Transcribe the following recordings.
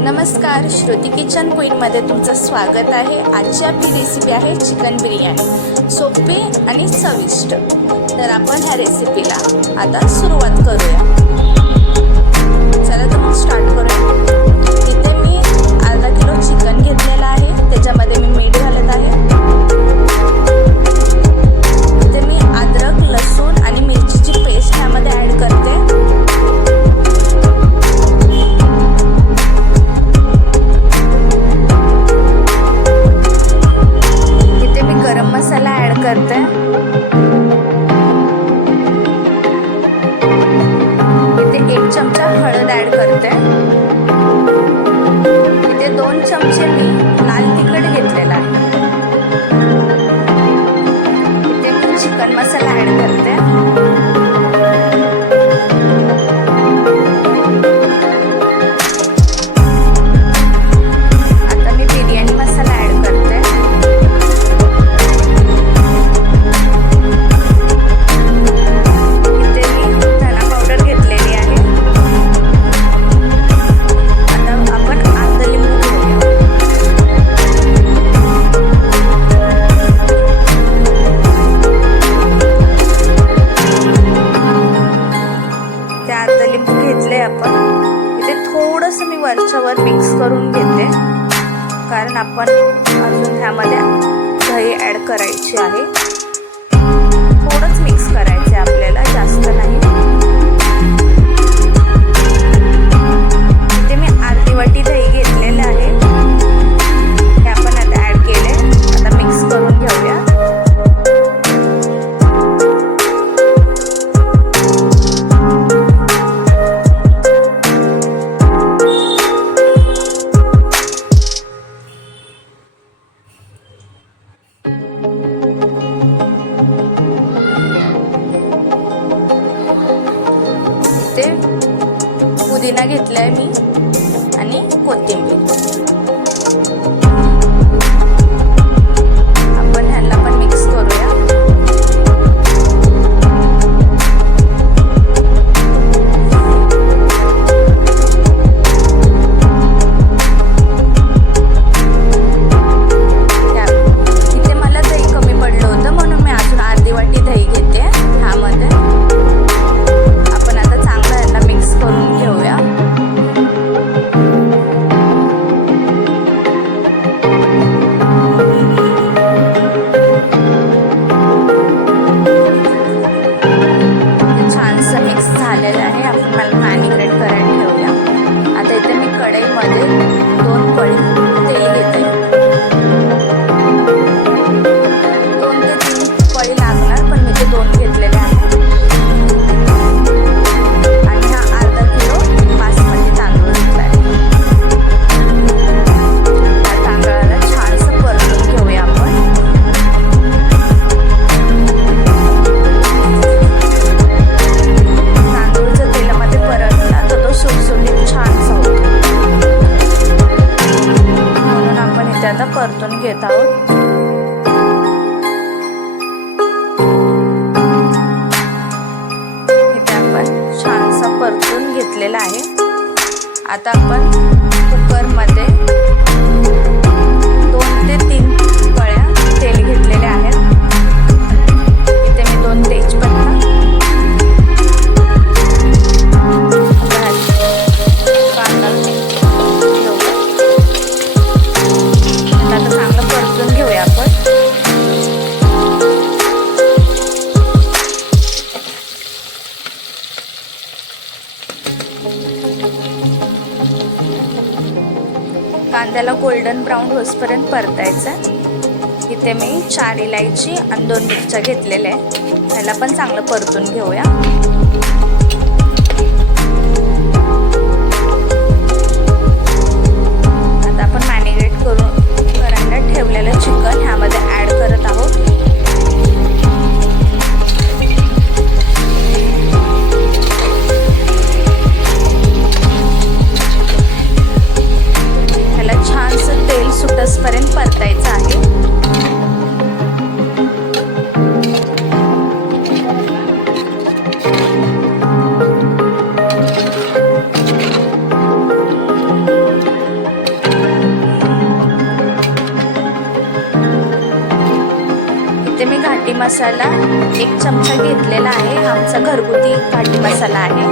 नमस्कार, श्रुती किचन क्वीनमध्ये तुमचं स्वागत आहे। आजची आपली रेसिपी आहे चिकन बिर्याणी, सोपी आणि चविष्ट। तर आपण ह्या रेसिपीला आता सुरुवात करूया। चला तर मग स्टार्ट करूया। इथे मी अर्धा किलो चिकन घेतलेला आहे, त्याच्यामध्ये मी मीठ घालत आहे। इथे मी अद्रक, लसूण आणि मिरचीची पेस्ट ह्यामध्ये ॲड करते। करते इथे 1 चमचा हळद ॲड करते। इथे 2 चमचे मी लाल तिखट घेतलेला आहे। इथे मी चिकन मसाला ॲड करते। आता मी बिर्याणी मसाला ॲड करते। मी वरच्यावर मिक्स करून घेते, कारण आपण अजून ह्यामध्ये दही ॲड करायची आहे। थोडंच मिक्स करायचे आपल्याला, जास्त नाही। इथे मी अर्धी वाटी दही घेतलेले आहे, हे आपण आता ॲड केले। आता मिक्स करून घेऊया। पुदिना घेतलाय मी आणि कोथिंबीर। आपण ह्याला पण मिक्स करूया। इथे मला दही कमी पडलं होतं, म्हणून मी अजून अर्धी वाटी दही घेते ह्यामध्ये। आपण आता चांगलं ह्याला मिक्स करून घेऊया। छानसं मिक्स झालेलं आहे। आपण मला मॅरिनेट करायला ठेवूया। आता इथे मी कढईमध्ये 2 पळी तेल घेते। 2 ते 3 पळी लागणार, पण मी ते 2 घेतलेले आहेत। आणि हा अर्धा किलो बासमती तांदूळ घेतलाय। त्या तांदळाला छानसं परतून घेऊया आपण। तांदूळच्या तेलामध्ये परतला तर तो सुटसुटीत छानसा होतो, म्हणून आपण इथे आता परतून घेत आहोत। इथे आपण छानसा परतून घेतलेला आहे। आता आपण कुकरमध्ये 2 ते 3 कळ्या तेल घेतलेले आहेत। इथे मी 2 तेजपत्ता, कांदा घेऊया। आता चांगलं परतून घेऊया आपण। कांद्याला गोल्डन ब्राऊन होईपर्यंत परतायचं। इथे मी 4 इलायची आणि 2 मिरच्या घेतलेल्या आहे, ह्याला पण चांगलं परतून घेऊया। आता आपण मॅरिनेट करायला ठेवलेलं चिकन ह्यामध्ये ॲड करत आहोत। ह्याला छानसं तेल सुटसपर्यंत परतायचं आहे। मसाला 1 चमचा घेतलेला आहे. आमचा घरगुती घाटी मसाला आहे.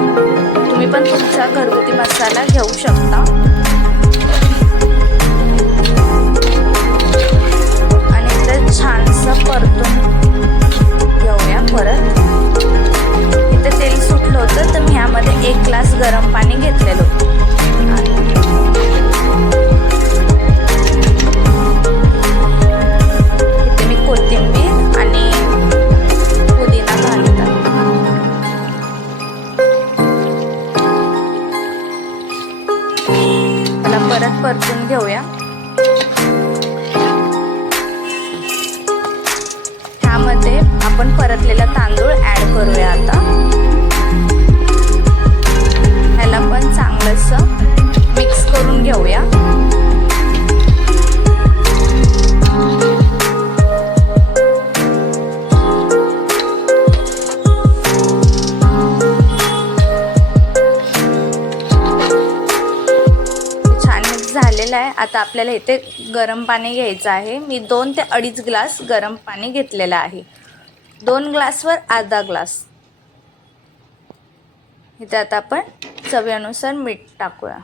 तुम्ही पण तुमचा घरगुती मसाला घेऊ शकता. आणि ते छानसं परतून घेऊया. परत इथे तेल सुटलं होतं तर मी ह्यामध्ये 1 ग्लास गरम पाणी घेतलेलं होतं. इथे मी कोथिंबीर आणि पुदिना घालते. मला परत परतून घेऊया. त्यामध्ये आपण परतलेला तांदूळ ऍड करूया. आता ह्याला पण चांगलंसं मिक्स करून घेऊया. छान मिक्स झालेलं आहे. आता आपल्याला इथे गरम पाणी घ्यायचं आहे. मी 2 ते 2.5 ग्लास गरम पाणी घेतलेलं आहे. 2 ग्लासवर अर्धा ग्लास. इथे आता आपण चवीनुसार मीठ टाकूया.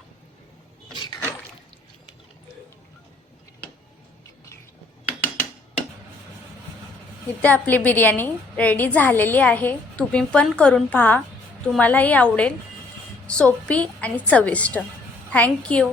इथे आपली बिर्याणी रेडी झालेली आहे. तुम्ही पण करून पहा, तुम्हालाही आवडेल. सोपी आणि चविष्ट. थँक्यू.